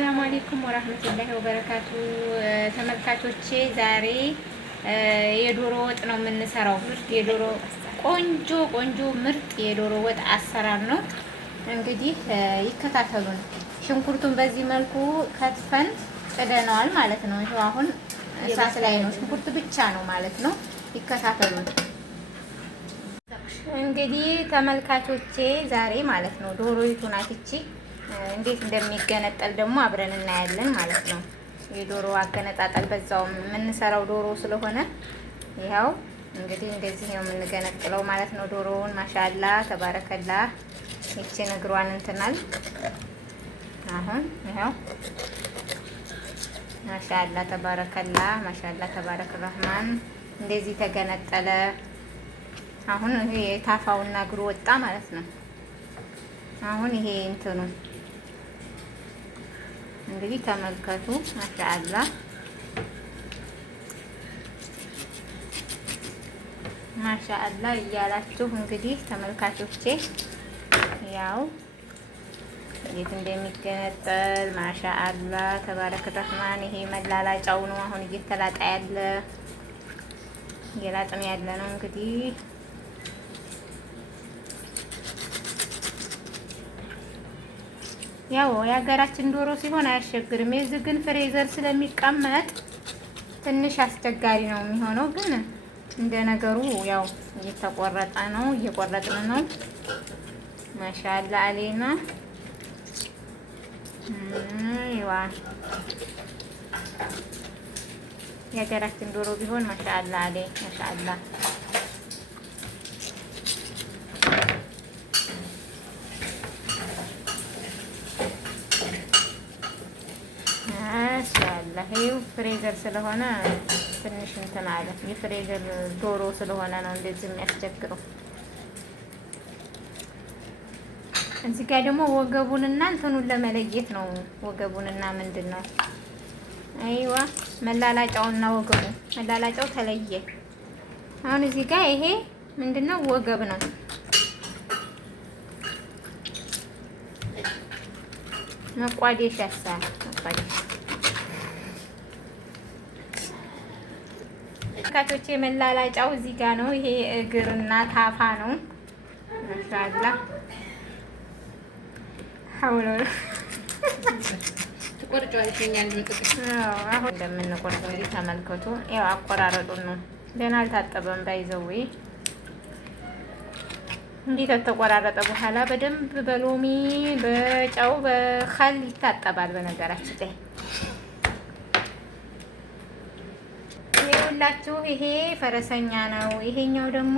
አሰላሙ አለይኩም ወራህመቱላሂ ወበረካቱ። ተመልካቾቼ ዛሬ የዶሮ ወጥ ነው የምንሰራው። ምርጥ የዶሮ ቆንጆ ምርጥ የዶሮ ወጥ አሰራር ነው። እንግዲህ ይከታተሉን። ሽንኩርቱን በዚህ መልኩ ከትፈን ጥደነዋል ማለት ነው። ይሄው አሁን እሳት ላይ ነው። ሽንኩርት ብቻ ነው ማለት ነው። ይከታተሉን። እንግዲህ ተመልካቾቼ ዛሬ ማለት ነው ዶሮይቱን አትቺ እንዴት እንደሚገነጠል ደግሞ አብረን እናያለን ማለት ነው። የዶሮ አገነጣጠል በዛውም የምንሰራው ዶሮ ስለሆነ ይኸው እንግዲህ እንደዚህ ነው የምንገነጥለው ማለት ነው። ዶሮውን ማሻአላ ተባረከላ። ይቺን እግሯን እንትናል አሁን ይኸው ማሻአላ ተባረከላ ማሻአላ ተባረከ ረህማን እንደዚህ ተገነጠለ። አሁን ይሄ ታፋውና እግሩ ወጣ ማለት ነው። አሁን ይሄ እንትኑ እንግዲህ ተመልከቱ። ማሻአላ ማሻአላ እያላችሁ እንግዲህ ተመልካቾቼ ያው እንዴት እንደሚገነጠል ማሻአላ ተባረከ ረህማን። ይሄ መላላጫው ነው አሁን እየተላጣ ያለ እየላጥን ያለ ነው እንግዲህ ያው የሀገራችን ዶሮ ሲሆን አያስቸግርም። የዚህ ግን ፍሬዘር ስለሚቀመጥ ትንሽ አስቸጋሪ ነው የሚሆነው። ግን እንደ ነገሩ ያው እየተቆረጠ ነው፣ እየቆረጥን ነው። ማሻአላ አሌና ይዋ የሀገራችን ዶሮ ቢሆን ማሻአላ አሌ ማሻአላ ይሄው ፍሬዘር ስለሆነ ትንሽ እንትን አለ። የፍሬዘር ዶሮ ስለሆነ ነው እንደዚህ የሚያስቸግረው። እዚህ ጋር ደግሞ ወገቡንና እንትኑን ለመለየት ነው። ወገቡንና ምንድን ነው አይዋ መላላጫውና ወገቡ መላላጫው ተለየ። አሁን እዚህ ጋር ይሄ ምንድነው ወገብ ነው። መቋደሻ ያሳል መቋደሻ ካቶቼ መላላጫው እዚህ ጋር ነው። ይሄ እግርና ታፋ ነው። ማሻአላ ሐውሎ አሁን እንደምንቆርጠው እንግዲህ ተመልከቱ። ያው አቆራረጡን ነው። ገና አልታጠበም። ባይዘው እንዲህ ከተቆራረጠ በኋላ በደንብ በሎሚ በጨው በኸል ይታጠባል። በነገራችን ላይ ሁላችሁ ይሄ ፈረሰኛ ነው። ይሄኛው ደግሞ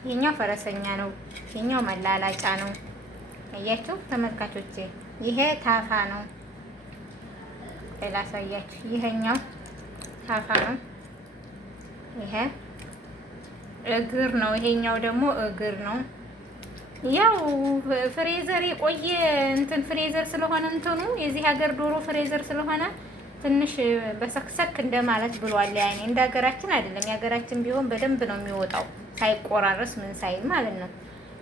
ይሄኛው ፈረሰኛ ነው። ይሄኛው መላላጫ ነው። አያችሁ ተመልካቾቼ፣ ይሄ ታፋ ነው። ላሳያችሁ። ይሄኛው ታፋ ነው። ይሄ እግር ነው። ይሄኛው ደግሞ እግር ነው። ያው ፍሬዘር የቆየ እንትን ፍሬዘር ስለሆነ እንትኑ የዚህ ሀገር ዶሮ ፍሬዘር ስለሆነ ትንሽ በሰክሰክ እንደማለት ብሏል። ያኔ እንደ ሀገራችን አይደለም። የሀገራችን ቢሆን በደንብ ነው የሚወጣው ሳይቆራረስ ምን ሳይል ማለት ነው።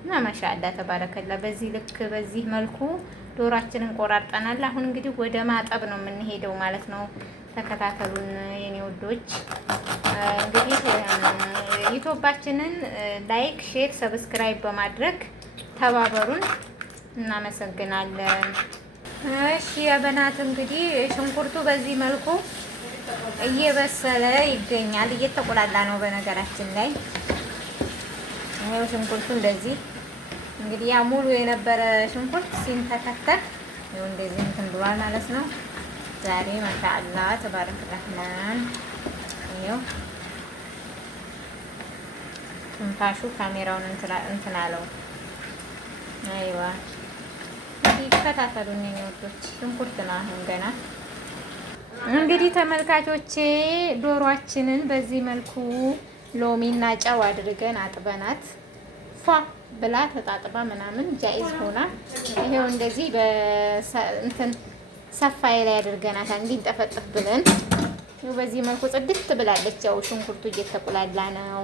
እና ማሻአላ ተባረከላ። በዚህ ልክ በዚህ መልኩ ዶሯችንን ቆራርጠናል። አሁን እንግዲህ ወደ ማጠብ ነው የምንሄደው ማለት ነው። ተከታተሉን የኔ ወዶች። እንግዲህ ዩቲዩባችንን ላይክ፣ ሼር፣ ሰብስክራይብ በማድረግ ተባበሩን። እናመሰግናለን። እሺ የበናት እንግዲህ ሽንኩርቱ በዚህ መልኩ እየበሰለ ይገኛል። እየተቆላላ ነው በነገራችን ላይ። ይሄው ሽንኩርቱ እንደዚህ እንግዲህ ያ ሙሉ የነበረ ሽንኩርት ሲንተከተክ ይሄው እንደዚህ እንትን ብሏል ማለት ነው። ዛሬ ማሻአላ ተባረከ ረህማን። ይሄው ትንፋሹ ካሜራውን እንትን አለው። አይዋ ይከታተሉኝ ወዶች። ሽንኩርት ነው አሁን ገና። እንግዲህ ተመልካቾቼ ዶሮአችንን በዚህ መልኩ ሎሚና ጨው አድርገን አጥበናት ፏ ብላ ተጣጥባ ምናምን ጃይዝ ሆና ይሄው እንደዚህ በእንትን ሰፋይ ላይ አድርገናት እንዲንጠፈጥፍ ብለን በዚህ መልኩ ጽድት ብላለች። ያው ሽንኩርቱ እየተቆላላ ነው።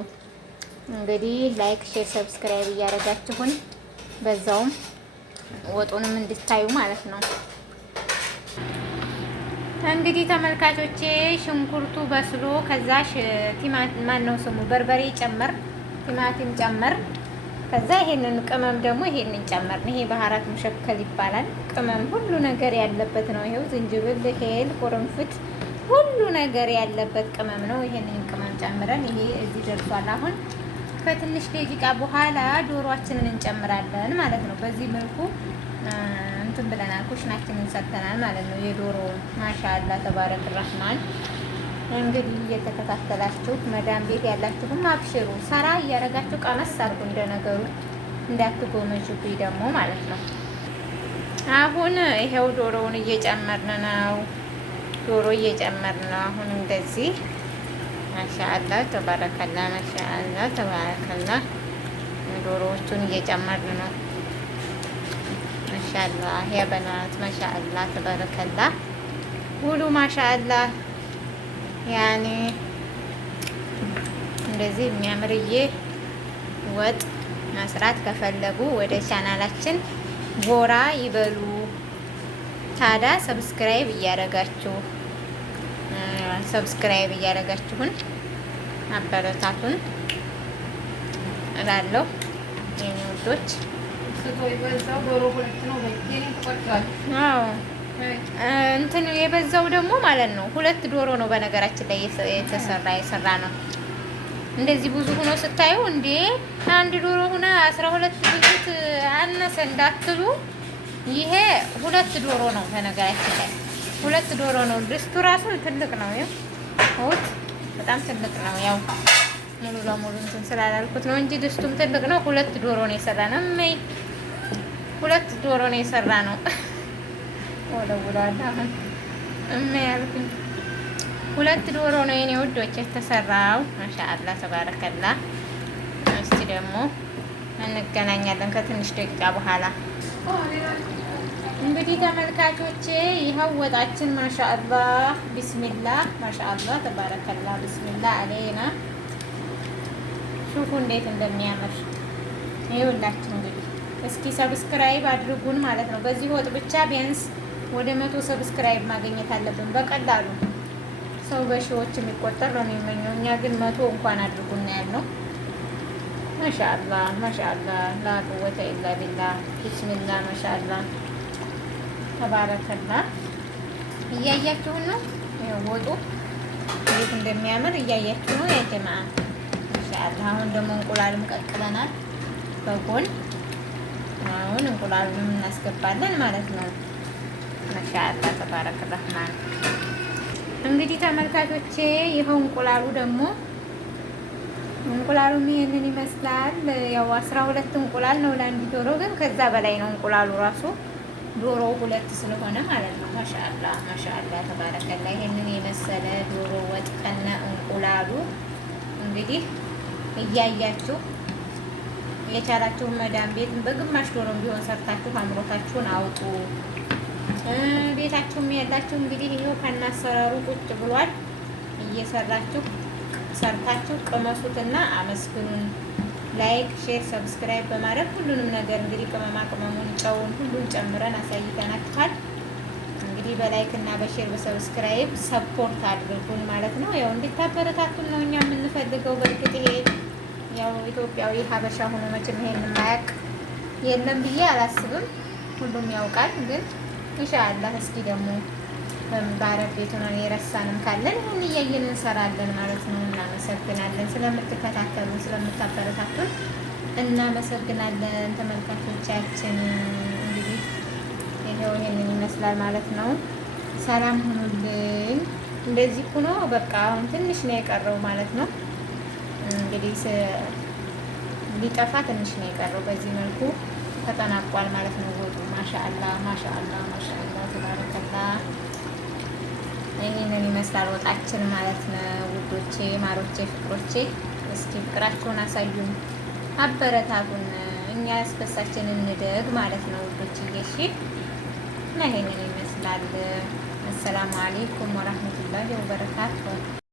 እንግዲህ ላይክ፣ ሼር፣ ሰብስክራይብ እያደረጋችሁን በዛውም ወጡንም እንድታዩ ማለት ነው። እንግዲህ ተመልካቾቼ ሽንኩርቱ በስሎ ከዛ ቲማቲም ማነው ስሙ በርበሬ ጨመር፣ ቲማቲም ጨመር። ከዛ ይሄንን ቅመም ደግሞ ይሄንን ጨመር። ይሄ ባህራት ሙሸከል ይባላል። ቅመም ሁሉ ነገር ያለበት ነው። ይሄው ዝንጅብል፣ ሄል፣ ቁርንፍት ሁሉ ነገር ያለበት ቅመም ነው። ይሄንን ቅመም ጨምረን ይሄ እዚህ ደርሷል። አሁን ከትንሽ ደቂቃ በኋላ ዶሮአችንን እንጨምራለን ማለት ነው። በዚህ መልኩ እንትን ብለናል፣ ኩሽናችንን ሰርተናል ማለት ነው። የዶሮ ማሻአላ ተባረክ ረህማን። እንግዲህ እየተከታተላችሁ መዳም ቤት ያላችሁም አብሽሩ፣ ሰራ እያደረጋችሁ ቀመስ አድርጉ። እንደነገሩ እንዳትጎመጁብኝ ደግሞ ማለት ነው። አሁን ይሄው ዶሮውን እየጨመርን ነው። ዶሮ እየጨመርን ነው። አሁን እንደዚህ ማሻአላ ተባረከላ፣ ማሻአላ ተባረከላ። ዶሮዎቹን እየጨመርን ነው። ማሻአላ ያ በናት ማሻአላ ተባረከላ። ሁሉ ማሻአላ ያኔ እንደዚህ የሚያምርዬ ወጥ መስራት ከፈለጉ ወደ ቻናላችን ጎራ ይበሉ። ታዲያ ሰብስክራይብ እያደረጋችሁን አበረታቱን እላለሁ የኔ ውዶች። እንትን የበዛው ደግሞ ማለት ነው 2 ዶሮ ነው በነገራችን ላይ የሰራ ነው። እንደዚህ ብዙ ሆኖ ስታዩ እንዴ አንድ ዶሮ ሆነ 12 ብልት አነሰ እንዳትሉ፣ ይሄ 2 ዶሮ ነው በነገራችን ላይ 2 ዶሮ ነው። ድስቱ ራሱ ትልቅ ነው። ይኸው በጣም ትልቅ ነው። ያው ሙሉ ለሙሉ እንትን ስላላልኩት ነው እንጂ ድስቱም ትልቅ ነው። 2 ዶሮ ነው የሰራ ነው። 2 ዶሮ ነው የሰራ ነው። ወለውላላ አሁን ያልኩኝ 2 ዶሮ ነው የኔ ውዶች የተሰራው። ማሻአላ ተባረከላ። እስቲ ደግሞ እንገናኛለን ከትንሽ ደቂቃ በኋላ። እንግዲህ ተመልካቾቼ ይኸው ወጣችን ማሻአላ ቢስሚላህ፣ ማሻአላ ተባረከላ፣ ቢስሚላህ አለይና። ሹፉ እንዴት እንደሚያምር ይኸውላችሁ። እንግዲህ እስኪ ሰብስክራይብ አድርጉን ማለት ነው። በዚህ ወጥ ብቻ ቢያንስ ወደ 100 ሰብስክራይብ ማግኘት አለብን በቀላሉ። ሰው በሺዎች የሚቆጠር ነው የሚመኘው፣ እኛ ግን 100 እንኳን አድርጉና ያልነው። ማሻአላ ማሻአላ ላ ቁወተ ኢላ ቢላህ ቢስሚላ ማሻአላ ተባረከላ። እያያችሁን ነው ወጡ እንዴት እንደሚያምር እያያችሁ ነው ያ ጀማዓ። ማሻአላ አሁን ደግሞ እንቁላልም ቀቅለናል በጎን። አሁን እንቁላሉንም እናስገባለን ማለት ነው። ማሻአላ ተባረከ ረህማን። እንግዲህ ተመልካቾቼ ይኸው እንቁላሉ ደግሞ እንቁላሉም ይሄንን ይመስላል። ያው 12 እንቁላል ነው ለአንድ ዶሮ፣ ግን ከዛ በላይ ነው እንቁላሉ ራሱ ዶሮ 2 ስለሆነ ማለት ነው። ማሻአላ ማሻአላ ተባረከላ። ይሄንን የመሰለ ዶሮ ወጥ ከነ እንቁላሉ እንግዲህ እያያችሁ የቻላችሁ መዳም ቤት በግማሽ ዶሮ ቢሆን ሰርታችሁ አምሮታችሁን አውጡ። ቤታችሁም ያላችሁ እንግዲህ ይሄው ከናሰራሩ ቁጭ ብሏል። እየሰራችሁ ሰርታችሁ ቅመሱትና አመስግኑን። ላይክ፣ ሼር፣ ሰብስክራይብ በማድረግ ሁሉንም ነገር እንግዲህ ቅመማ ቅመሙን ጨውን ሁሉን ጨምረን አሳይተናችኋል። እንግዲህ በላይክ እና በሼር በሰብስክራይብ ሰፖርት አድርጉን ማለት ነው። ያው እንድታበረታቱን ነው እኛ የምንፈልገው። በእርግጥ ይሄ ያው ኢትዮጵያዊ ሀበሻ ሆኖ መቼም ይሄን የማያውቅ የለም ብዬ አላስብም። ሁሉም ያውቃል። ግን ኢንሻአላህ እስኪ ደግሞ በአረብ ቤት ሆነን የረሳንም ካለን ይህን እያየን እንሰራለን ማለት ነው። እናመሰግናለን ስለምትከታተሉን፣ ስለምታበረታቱን እናመሰግናለን ተመልካቾቻችን። እንግዲህ ይሄው ይሄንን ይመስላል ማለት ነው። ሰላም ሁኑልኝ። እንደዚህ ሆኖ በቃ አሁን ትንሽ ነው የቀረው ማለት ነው። እንግዲህ ሊጠፋ ትንሽ ነው የቀረው። በዚህ መልኩ ተጠናቋል ማለት ነው ወጡ። ማሻአላ ማሻአላ ማሻአላ ተባረከላ። ይህንን ይመስላል ወጣችን ማለት ነው ውዶቼ፣ ማሮቼ፣ ፍቅሮቼ። እስኪ ፍቅራችሁን አሳዩን፣ አበረታቱን፣ እኛ ያስበሳችን እንደግ ማለት ነው ውዶቼ። እሺ እና ይሄንን ይመስላል። አሰላሙ አለይኩም ወራህመቱላሂ ወበረካቱ።